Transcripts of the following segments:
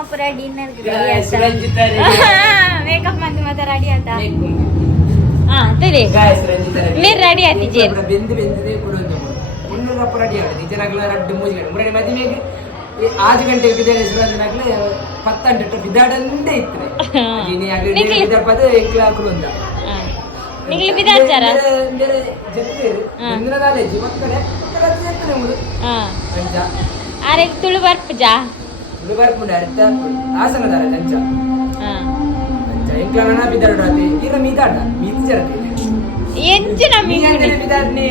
ಪೂರ dinner makeup ಮಂದಿ ಮತ್ತೆ ರೆಡಿ ಆತ ಹಾ ಸರಿ ನೀರು ರೆಡಿ ಆಯ್ತು ಆರು ಗಂಟೆಗೆ ಬಿದ್ದಾಳೆ ಹೆಸರು ಪತ್ತಂಟು ಬಿದ್ದಾಡಂದೇ ಇತ್ತು ಎಂಕ್ಲಾಕಲು ಅಂದ ನಿಗಲಿ ಬಿದಾಚಾರ ಆರೆಗ್ ತುಳು ಬರ್ಪಜಾ ತುಳು ಬರ್ಪುಂಡ ಅರ್ಥ ಆಸನದಾರ ಕಂಚ ಕಂಚ ಎಂಕ್ಲಾನ ಬಿದ್ದಾಡೋದು ಈಗ ಮೀದಾಡ ಮೀತಿ ಜರತಿ ಎಂಚಿನ ಮೀದಾಡ ಬಿದ್ದಾಡ್ನಿ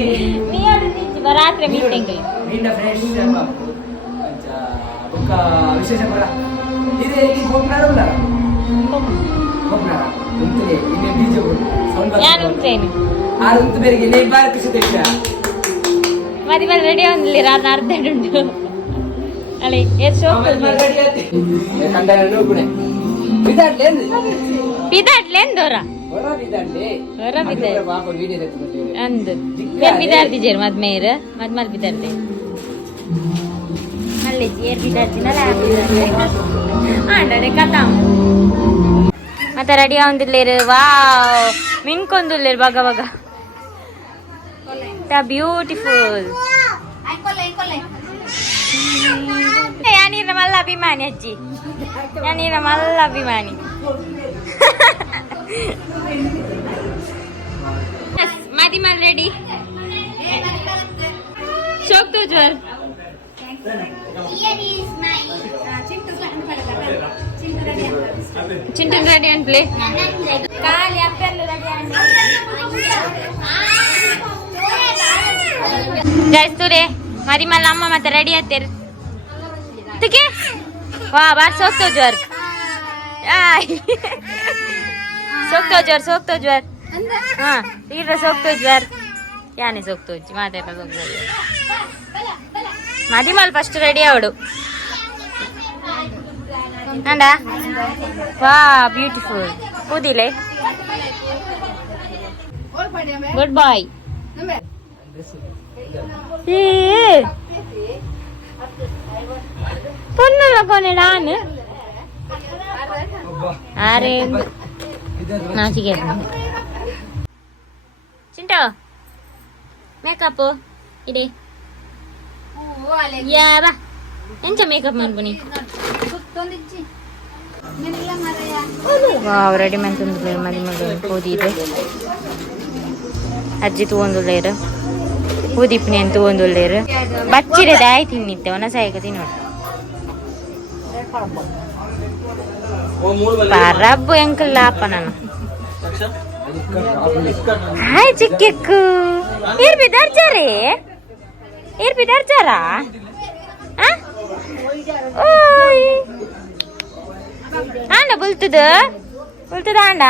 ಮೀಯಾಡ ನಿಂಚಿ ರಾತ್ರಿ ಮೀಟಿಂಗ್ ಮೀಂಡ ಫ್ರೆಶ್ ಕಂಚ ಬುಕ್ಕ ವಿಶೇಷ ಬರ ಇದೆ ಈ ಹೋಗ್ನಾರಲ್ಲ ಹೋಗ್ನಾರ ಉಂತಲೇ ಇನ್ನೇ ಬೀಜ ಯಾರು ಉಂಟ್ರೇನು ಆರು ಉಂತು ಬೇರೆ ಇನ್ನೇ ಬಾರ ಕೃಷಿ ದೇಶ ಮದಿ ಮೇಲೆ ರೆಡಿ ಒಂದಿಲ್ಲ ರಾತ್ರಿ ಅರ್ಧ ಉಂಟು ಅಳಿ ಎಷ್ಟು ಬಿದಾಡ್ಲೇಂದೋರ ಹೊರ ಬಿದ್ದಾಡ್ ಅಂದು ಏನ್ ಬಿದ್ದಾಡ್ತಿದ್ದೀರಿ ಮದ್ಮೇರು ಮದ್ಮೇಲೆ ಬಿದ್ದಾಡ್ತೆ ಅಲ್ಲಿ ಏರ್ ಬಿದ್ದಾಡ್ತೀನಲ್ಲ ಆಂಡಡೆ ಕಥಾ ಮತ್ತೆ ರೆಡಿ ಆಗೊಂದಿಲ್ಲೇರು ವಾವ್ ಮಿನ್ಕೊಂದಿಲ್ಲೇರು ಬಗ ಬಗ ಬ್ಯೂಟಿಫುಲ್ ಯಾನೀರ ಮಲ್ಲ ಅಭಿಮಾನಿ ಅಜ್ಜಿ ಯಾನೀರ ಮಲ್ಲ ಅಭಿಮಾನಿ ಮಾದಿ ಮಾಲ್ ರೆಡಿ ಶೋಕ್ತು ಜ್ವರ್ ಚಿಂಟು ರೆಡಿ ಅಂತ ಪ್ಲೇ ಕಾಲಿ ಅಪ್ಪೆಲ್ಲ ರೆಡಿ ಜಾಯ್ಸ್ತುರೆ ಮರಿ ಮಲ್ಲ ಅಮ್ಮ ಮತ್ತೆ ರೆಡಿ ಆಯ್ತೇರು ಅದಕ್ಕೆ ವಾ ಬಾರ್ ಸೋಕ್ತೋ ಜ್ವರ್ ಸೋಕ್ತೋ ಜ್ವರ್ ಹಾ ಈಗ ಸೋಕ್ತೋ ಜ್ವರ್ ಯಾನೆ ಸೋಕ್ತೋ ಮಾತೆಲ್ಲ ಸೋಕ್ತೋ ಮದಿ ಮಲ್ ಫಸ್ಟ್ ರೆಡಿ ಅವಡು ಅಂಡ ವಾ ಬ್ಯೂಟಿಫುಲ್ ಕೂದಿಲೆ ಗುಡ್ ಬಾಯ್ ಪೊನ್ನು ಕೊನೆ ನಾನು ಅರೆ ನಾಚಿಕೆ ಚಿಂಟು ಮೇಕಪ್ ಇಡಿ ಯಾರ ಎಂಚ ಮೇಕಪ್ ಮಾಡ್ಬನಿ ರೆಡಿ ಮಾಡ್ತಂದ್ರೆ ಮದಿ ಮಗ ಓದಿದೆ ಅಜ್ಜಿ ತಗೊಂಡುಳ್ಳೇರು ಊದಿಪ್ನಿ ಅಂತ ತಗೊಂಡುಳ್ಳೇರು ಬಚ್ಚಿರದ ಆಯ್ತು ತಿನ್ನಿತ್ತೆ ಒನ ಸಾಯಕ ತಿನ್ನೋಡು ಪರಬ್ಬು ಎಂಕಲ್ಲ ಅಪ್ಪ ನಾನು ಹಾಯ್ ಚಿಕ್ಕೆಕ್ಕು ಏರ್ ಬಿದ್ದಾರ್ಚಾರೇ ಏರ್ ಬಿದ್ದಾರ್ಚಾರ ಓಯ್ ಆಂಡ ಬುಲ್ತದ ಆಂಡ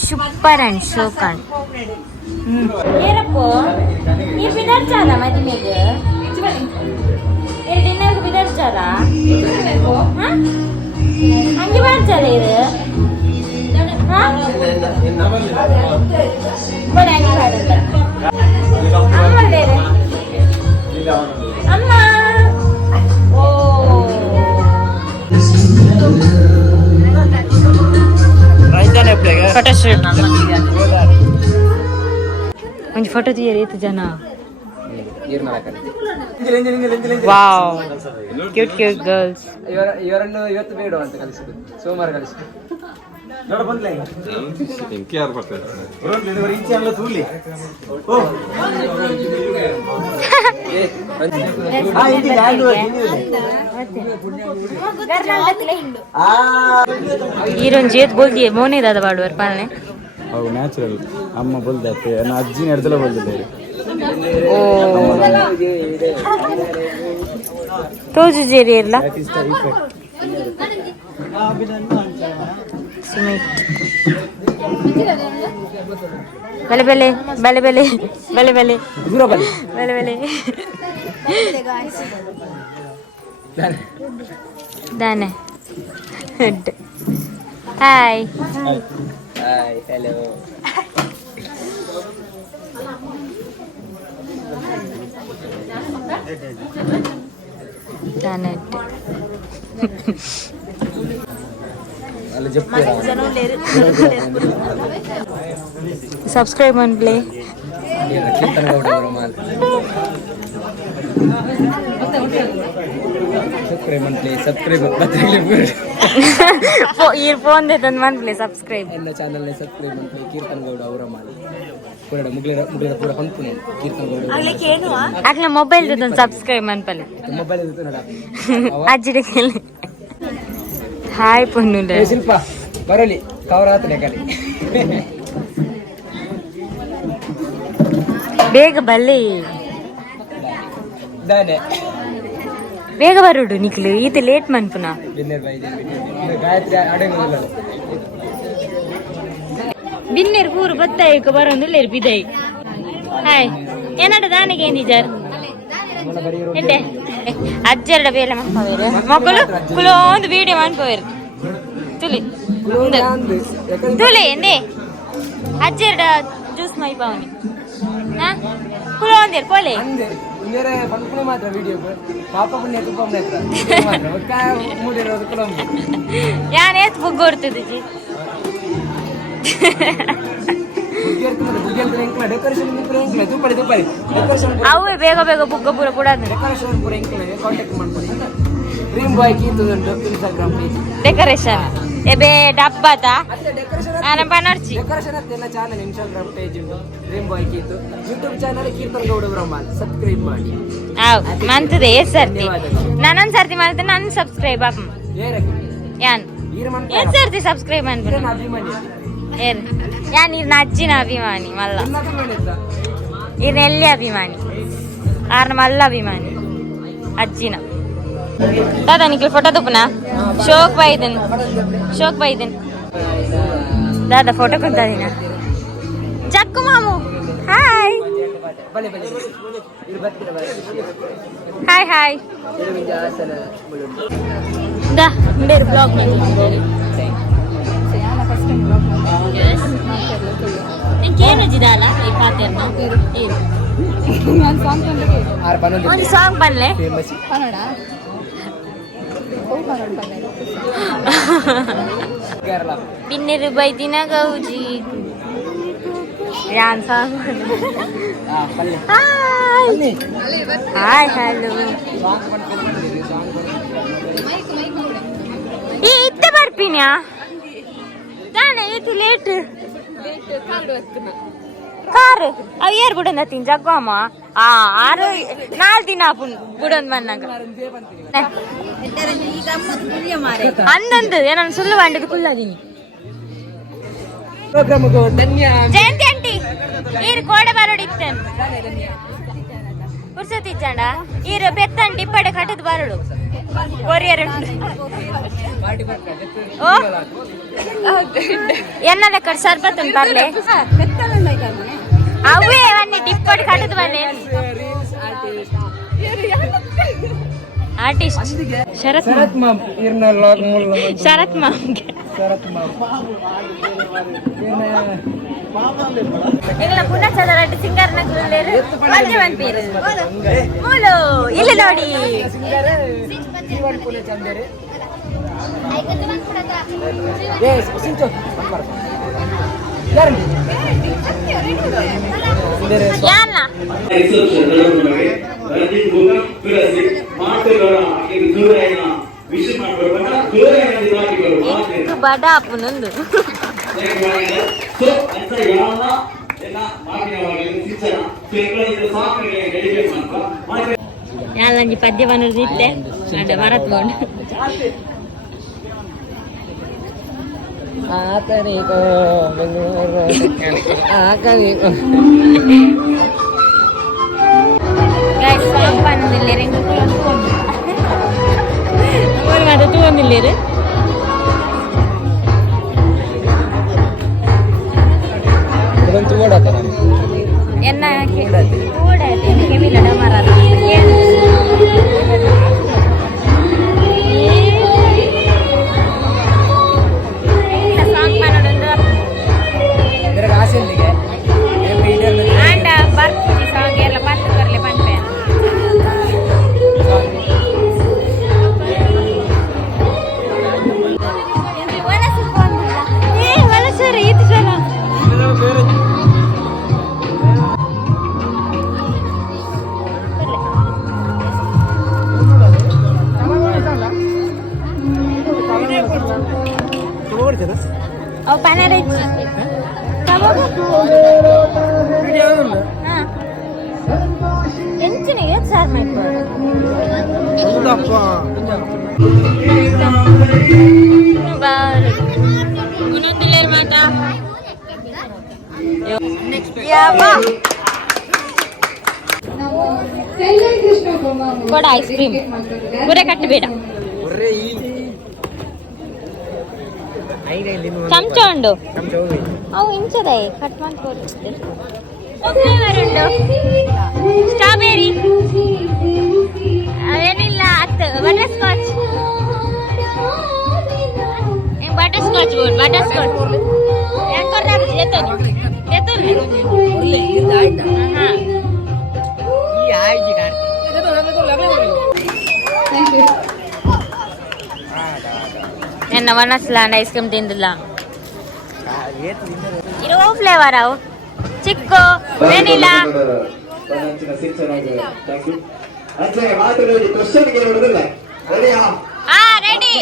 ಸೂಪರ್ ಅಂಡ್ ಸೋಕಂಡ್ ಏರಪ್ಪೋ ಈ ಬಿದಾರ್ಚಾರ ಮದಿಮೆಗೆ ಡಿನ್ನರ್ಗೆ ಬಿದಾರ್ಚಾರ ಹಂಗೆ ಮಾಡ್ಚಾರ ಇದು ಅಮ್ಮ ಓ ಫೋಟೋ ಶೂಟ್ ಒಂದು ಫೋಟೋ ತೀಯರಿ ಜನ ವಾವ್ ಕ್ಯೂಟ್ ಗರ್ಲ್ಸ್ ಇವರನ್ನು ಇವತ್ತು ಬೇಡ ಅಂತ ಕಲಿಸಿದ್ರು ಸೋಮವಾರ ಕಲಿಸಿದ್ರು ಹೀರೋನ್ ಜೇತ್ ಬೋಲ್ದಿಯೇ ಮೋನೆ ದಾದ ಬಾಡುವರು ಪಾಲನೆ ಅವು ನ್ಯಾಚುರಲ್ ಅಮ್ಮ ಬೋಲ್ದಾತೆ ನಾ ಅಜ್ಜಿನ ಹಿಡ್ದಲ್ಲ ಬೋಲ್ದಿದ್ದಾರೆ ಓ ತೋಜು ಜೇರಿ ಇರಲ್ಲ ಸುಮಿತ್ ಬೆಲೆ ಬೆಲೆ ಬೆಲೆ ಬೆಲೆ ಬೆಲೆ ಬೆಲೆ ಬೆಲೆ ಬೆಲೆ ದಾನೆ ಹಾಯ್ ಹಾಯ್ ಹಲೋ సబ్స్క్రైబ్ అన్లే ಈ ಫೋನ್ ದೇತನ್ ಮನ್ಪ್ಲೆ ಸಬ್ಸ್ಕ್ರೈಬ್ ಎಲ್ಲ ಚಾನಲ್ ಸಬ್ಸ್ಕ್ರೈಬ್ ಮಾಡ್ಲಿ ಕೀರ್ತನ ಗೌಡ ಅವರ ಮಾಲ್ ಪೂರ ಮುಗ್ಲಿರ ಪೂರ ಹೊಂಪುನೆ ಕೀರ್ತನ ಗೌಡ ಅಕ್ಲ ಮೊಬೈಲ್ ದೇತನ್ ಸಬ್ಸ್ಕ್ರೈಬ್ ಮನ್ಪಲೆ ಮೊಬೈಲ್ ಇತ್ತು ನೋಡ ಅಜ್ಜಿಡೆ ಕೇಳಿ ಹಾಯ್ ಪೊನ್ನು ಶಿಲ್ಪ ಬರಲಿ ಕವರಾತನೆ ಕಲಿ ಬೇಗ ಬಲ್ಲಿ ದಾನೆ ಬೇಗ ಬರುಡು ನಿಕ್ಲು ಈತ ಲೇಟ್ ಮನ್ಪುನ ಗಾಯತ್ರಿ ಅಡಂಗಿಲ್ಲ ಬಿನ್ನೇರ್ ಪೂರು ಬತ್ತಾಯಿಕ ಬರೋದು ಲೇರ್ ಬಿದೈ ಹಾಯ್ ಏನಾಡ ದಾನಿಗೆ ಏನಿದ್ದಾರ ಎಂತೆ ಅಜ್ಜರಡ ಬೇಲೆ ಮನ್ಪವೇರು ಮಕ್ಕಳು ಕುಲೊಂದು ವಿಡಿಯೋ ಮನ್ಪವೇರು ತುಲಿ ತುಲಿ ಎಂದೇ ಅಜ್ಜರಡ ಜ್ಯೂಸ್ ಮೈಪಾವನಿ ಕುಲೊಂದೇರು ಕೋಲೆ ಬೇರೆ ಪಂಪುನೆ ಮಾತ್ರ ವಿಡಿಯೋ ಪಾಪ ಪುಣ್ಯ ತುಪ್ಪಮ್ಮನ ಹತ್ರ ಮೂಡಿರೋದು ಕುಲಂಬ ಯಾನ್ ಏತ್ ಬುಗ್ ಕೊಡ್ತದೆ ಜಿ ಅವೇ ಬೇಗ ಬೇಗ ಬುಗ್ಗ ಪೂರ ಕೂಡ ಡೆಕೋರೇಷನ್ ಪೂರ ಕಾಂಟ್ಯಾಕ್ಟ್ ಮಾಡ್ಕೊಳ್ಳಿ ಡ್ರೀಮ್ ಬಾಯ್ ಕೀತುಂಟು ಇನ್ಸ್ಟಾಗ್ರಾಮ್ ಪೇಜ್ ಡೆಕೋರೇಷನ್ ಎಬೆ ಡಬ್ಬಾತ ನಾನು ಪನರ್ಚಿ ಡೆಕೋರೇಷನ್ ಅತ್ತೆಲ್ಲ ಚಾನಲ್ ಇನ್ಸ್ಟಾಗ್ರಾಮ್ ಪೇಜ್ ಉಂಟು dream boy Keethu YouTube channel Keerthana Gowda ಬ್ರಹ್ಮಾಲ್ ಸಬ್ಸ್ಕ್ರೈಬ್ ಮಾಡಿ ಮಂತದೆ ಸರ್ತಿ ನಾನೊಂದ್ ಸರ್ತಿ ಮಾಡ್ತೇನೆ ನನ್ ಸಬ್ಸ್ಕ್ರೈಬ್ ಆಪ್ ಯಾನ್ ಏನ್ ಸರ್ತಿ ಸಬ್ಸ್ಕ್ರೈಬ್ ಮಾಡ್ಬಿಟ್ಟು ಏನ್ ಯಾನ್ ಇರ್ನ ಅಜ್ಜಿನ ಅಭಿಮಾನಿ ಮಲ್ಲ ಇರ್ನ ಎಲ್ಲಿ ಅಭಿಮಾನಿ ಆರ್ನ ಮಲ್ಲ ಅಭಿಮಾನಿ ಅಜ್ಜಿನ दादा निकल फोटो तुपना शोक बाईदन दादा फोटो कुंता दीना चक्कू मामू हाय हाय हाय दा मेरे ब्लॉग में इंकेनु जिदाला ಈ ಪಾತೆರ್ನ ಒಂದು ಸಾಂಗ್ ಬನ್ಲೆ ಕನ್ನಡ पिन्नेर बैदिना गौजी यान सांग हाय हेलो ये इत्ते ಬರ್ಪಿನ್ಯಾ ತಾನೆ ಇದು ಲೇಟ್ ಕಾರ್ ಅವ್ ಏರ್ ಬುಡಂದ ತಿನ್ ಜಗ್ಗಮ್ಮ ಆರು 4 ದಿನ ಆಪುನ್ ಬುಡಂದ್ ಮನ್ನಾಗ ಅಂದಂದು ಏನನ್ನ ಸುಳ್ಳು ಬಂಡದು ಕುಳ್ಳಾಗಿನಿ ಜಯಂತಿ ಆಂಟಿ ಈರು ಕೋಡೆ ಬರೋಡಿತ್ತೇನು ಪುರ್ಸತಿ ಇಚ್ಚಂಡ ಈರು ಬೆತ್ತಂಟಿ ಇಪ್ಪಡೆ ಕಟ್ಟದು ಬರೋಡು ಕೊರಿಯರ್ ಓ ಎನ್ನ ಲೆಕ್ಕ ಸರ್ಬತ್ ಉಂಟು ಬರ್ಲೆ ಅವೇ ಬನ್ನಿ ಟಿಪ್ಪಡಿ ಕಟ್ಟದು ಬನ್ನಿ ಆರ್ಟಿಸ್ಟ್ ಶರತ್ ಮಾಮ್ ಶರತ್ ಮಾಮ್ ಇಲ್ಲ ಪುನಃ ಚಲರಡ್ಡಿ ಸಿಂಗರ್ ನಗರಲ್ಲೇರು ಮಂಜೆ ಮನ್ಪೀರು ಮೂಲು ಇಲ್ಲಿ ನೋಡಿ ಯಾನ ಬಡ ಅಪ್ಪನೊಂದು ಯಾಲಂಜಿ ಪದ್ಯ ಬನ್ನೋದು ಇತ್ತೆ ಅಡ್ಡ ಮರತ್ಕೊಂಡು ತೂವೊಂದಿಲ್ಲೇರು ಎನ್ನ ಕೆಮಿಲಡ ಮರ ಆಂಡ ಬರ್ಪುಜಿ ಸಾಂಗ್ ಎಲ್ಲ ಪತ್ತು ಬರ್ಲೆ ಪಂಪೆ ಅವು ಪನ್ನೀರ್ ಕಬಾಬ್ ಹಾಂ ಎಂಚಿನಿಗೆ ಸಾರು ಮಾಡ್ಬೋದು ಇನ್ನೊಂದಿಲ್ಲ ಮಾತಾ ಕೊಡ ಐಸ್ ಕ್ರೀಮ್ ಗುರೆ ಕಟ್ಟಬೇಡ ಚಮಚ ಉಂಡು ಅವು ಇಂಚದೆ ಕಟ್ ಮಾಡ್ಬೋದು ಫ್ಲೇವರ್ ಉಂಡು ಸ್ಟ್ರಾಬೆರಿ ಏನಿಲ್ಲ ಅತ್ತು butter scotch butter scotch board butter scotch ನನ್ನ ವನಸ್ ಲ್ಯಾಂಡ್ ಐಸ್ ಕ್ರೀಮ್ ತಿಂದಿಲ್ಲ ಇರೋ ಫ್ಲೇವರ್ ಅವು ಚಿಕ್ಕು ವೆನಿಲಾ ರೆಡಿ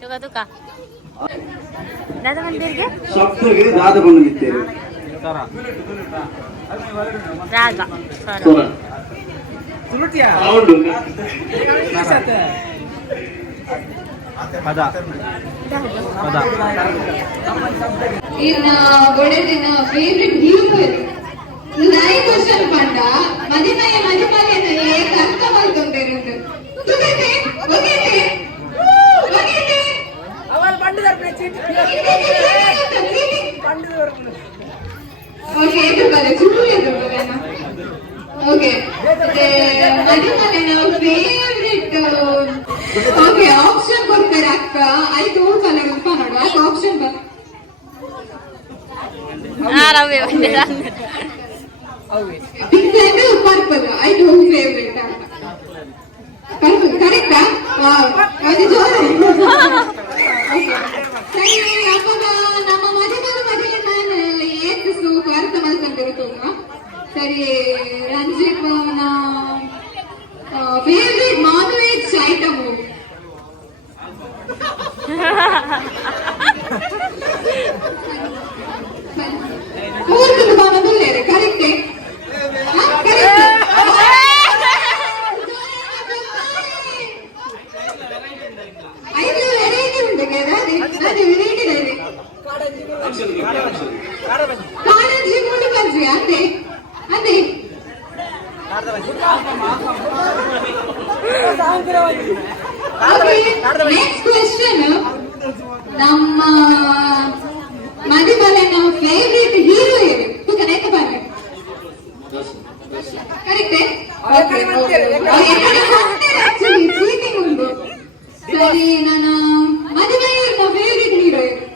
ತುಕ ತುಕ ದಾದಾ ಮಂದಿರ್ಗೆ ರಾಗ ಇನ್ನ ಒಡೆದಿನ ಫೇವ್ರೆಟ್ ಹೀರೋ ನಾಯಿ ಕ್ವಶನ್ ಪಂಡ ಮದಿಮಯ ಮದಿಮಗನ ಏಕ ಅರ್ಥ ಮಾಡ್ಕೊಂಡೇರುಂಟು ತುಗತೆ ಒಗೆತೆ ಒಗೆತೆ ಅವಲ್ ಪಂಡದರ್ ಪ್ಲೇಟ್ ಪಂಡದರ್ ಓಕೆ ಇದು ಬರೆ ಸುಳ್ಳು ಇದು ಬರೆನಾ ಓಕೆ ಮದಿಮಗನ ಫೇವ್ರೆಟ್ ಓಕೆ ಆಪ್ಷನ್ ಕೊಡ್ತಾರೆ ಅಕ್ಕ ಆಯ್ತು ಸಲ ಉಪ್ಪ ನೋಡು ಅಕ್ಕ ಆಪ್ಷನ್ ಬರ್ ರವಿ ಬಂದಿರ ಪಿಂಕ್ ಅಂಡ್ ಪರ್ಪಲ್ ಆಯ್ತು ಫೇವ್ರೆಟ್ ಪರ್ಪಲ್ ಕರೆಕ್ಟಾ ವಾವ್ ಅದು ಜೋರ ಓಕೆ ಸರಿ ಅಪ್ಪಗ ನಮ್ಮ ಮದುವೆ ನಾನು ಏತು ಸೂಪರ್ ಅರ್ಥ ಮಾಡ್ಕೊಂಡಿರುತ್ತಲ್ಲ ಸರಿ ರಂಜಿತ್ ಅವನ ಫೇವ್ರೆಟ್ ನಾನ್ ವೆಜ್ ಐಟಮ್ ಕೂರ್ತು ಬಾನದುಲ್ಲೇರೆ ಕರೆಕ್ಟೇ ಐದು ವೆರೈಟಿ ಉಂಟು ಅದೇ ವೆರೈಟಿ ಇದೆ ಕಾಳಂಜಿ ಮೂಡು ಬಜ್ಜಿ ಅದೇ ಅದೇ ನೆಕ್ಸ್ಟ್ ಕ್ವೆಶ್ಚನ್ ನಮ್ಮ ಮದುಮಲನ ಫೇವ್ರೆಟ್ ಹೀರೋ ಏನು ತುಕ ನೆಕ್ಕ ಬನ್ನಿ ಕರೆಕ್ಟೇ ಚೀಟಿಂಗ್ ಉಂಟು ಸರಿ ನನ್ನ ಮದುವೆಯ ಫೇವ್ರೆಟ್ ಹೀರೋ ಏನು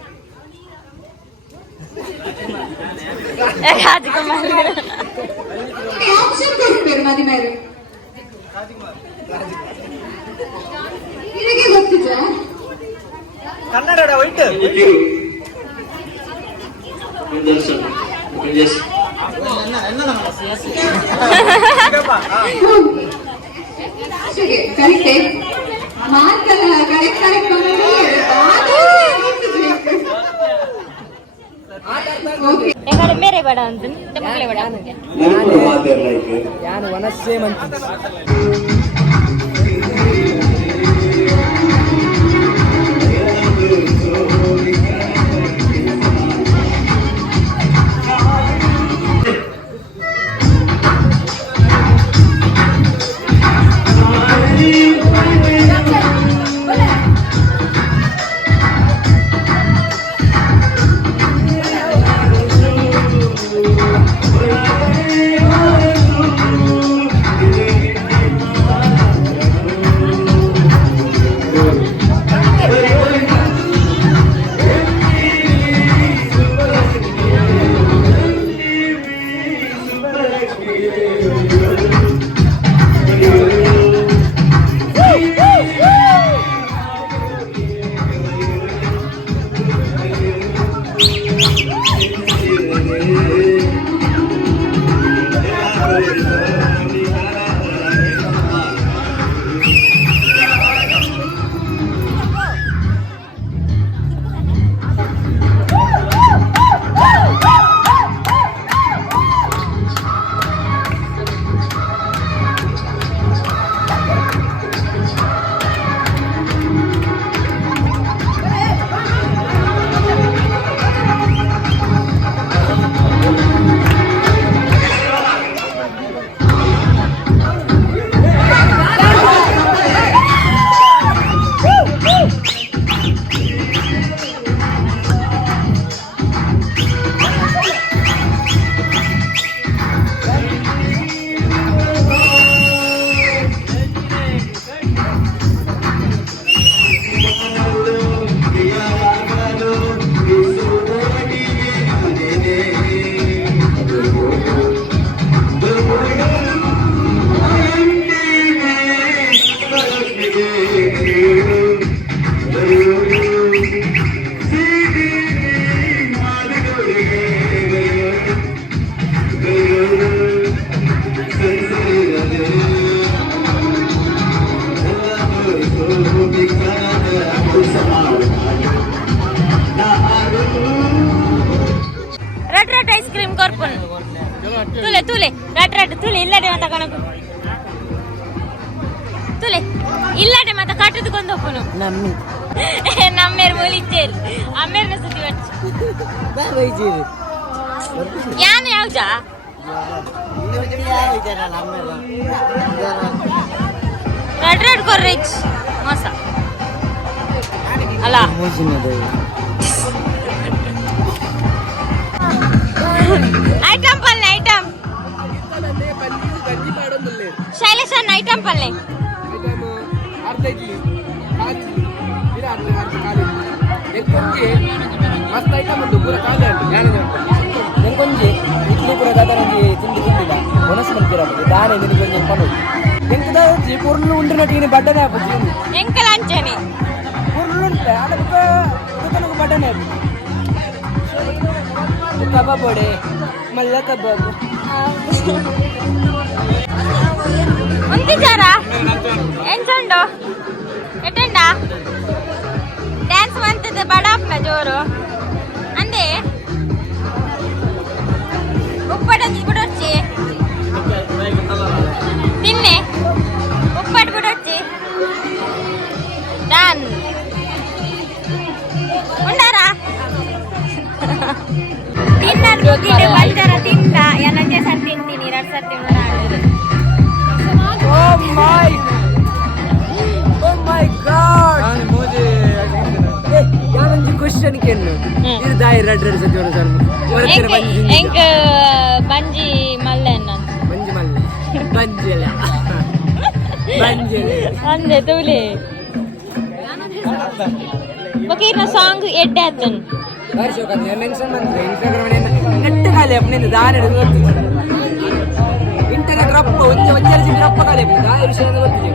ಆಪ್ಷನ್ ಕೊಡ್ತಾರೆ ಮದುವೆಯರು ಇದಕ್ಕೆ ಗೊತ್ತಿಲ್ಲ ಕನ್ನಡ ವೈಟ್ ಕರೆಕ್ಟೇ ಮಾತಲ್ಲ ಕರೆಕ್ಟ್ ಕರೆಕ್ಟ್ ಬೇರೆ ಬೇಡ ಅಂತ ಬೇಡ ನಾನು ವನಸ್ಸೇ ಮಂತ್ ತುಲೆ ಇಲ್ಲಡೆ ಮತ್ತೆ ಕಟ್ಟದಕ್ಕೊಂದು ಒಪ್ಪನು ನಮ್ಮಿ ನಮ್ಮೇರ್ ಮೂಲಿಚ್ಚೇರು ಅಮ್ಮೇರ್ನ ಸುದ್ದಿ ಬಚ್ಚು ಯಾನು ಯಾವ್ಜ ರೆಡ್ ರೆಡ್ ಕೊರ್ರೆಚ್ ಮೋಸ ಅಲ್ಲ ಐಟಮ್ ಪಲ್ಲೆ ಐಟಮ್ ಶೈಲೇಶ್ ಅನ್ನ ಐಟಮ್ ಪಲ್ಲೆ ಅರ್ಧ ಇಡ್ಲಿ ಮಸ್ತ್ ಐಟಮ್ ಉಂಟು ಪೂರ ಖಾಲಿ ಉಂಟು ಎಂಕೊಂಜಿ ಇಡ್ಲಿ ಪೂರ ದಾದರಂಜಿ ತಿಂಡಿ ತಿಂದಿಲ್ಲ ಮನಸ್ಸು ಮಂತಿರಬೇಕು ದಾನೆ ನಿನಗೊಂದು ಪನು ಎಂಕದ ಪೂರ್ಲು ಉಂಡು ನಟಿಗೆ ಬಡ್ಡನೆ ಹಾಕುದು ಎಂಕಲ ಅಂಚನೆ ಪೂರ್ಲು ಉಂಟು ಅದಕ್ಕೆ ದುಕಾನಕ್ಕೆ ಬಡ್ಡನೆ ಹಾಕುದು ಕಬಾಬ್ ವಡೆ ಮಲ್ಲ ಕಬಾಬ್ ఉంటిచారా ఎంచండు ఎట్టండా డాన్స్ మంతది బడాప్న జోరు అందే ఉప్పటి బుడొచ్చి తిన్నే ఉప్పటి బుడొచ్చి డన్ ఉండారా తిన్నారు తింటే బల్చారా తింటా ఎలాంటి సార్ తింತೀನಿ 2 సార్ తిన్నాడు Oh my god! ಯಾವೊಂದು ಕ್ವಶನ್ ಕೇಳು ಇದು ದಾಯಿ ರೆಡ್ ರೆಡ್ ಸತಿ ಎಂಕ ಬಂಜಿ ಮಲ್ಲೆನ್ನ ಬಂಜಿ ಮಲ್ಲೆ ಬಂಜಿಲ್ಲ ಬಂಜಿಲ್ಲ ಅಂದೆ ತೂಲೆ ಬಕೀರ್ನ ಸಾಂಗ್ ಎಡ್ಡೆ ಆತನ್ ವರ್ಷ ಮೆನ್ಷನ್ ಮಾಡ್ತಾರೆ ಇನ್ಸ್ಟಾಗ್ರಾಮ್ ನೆಟ್ಟ ಖಾಲಿ ಅಪ್ಪನಿಂದ ದಾರಿ ಗೊತ್ತು ಇಂಟರ್ನೆಟ್ ರಪ್ಪ ಒಂಚೆ ರಪ್ಪ ಖಾಲಿ ದಾರಿ ವಿಷಯ ಗೊತ್ತಿದೆ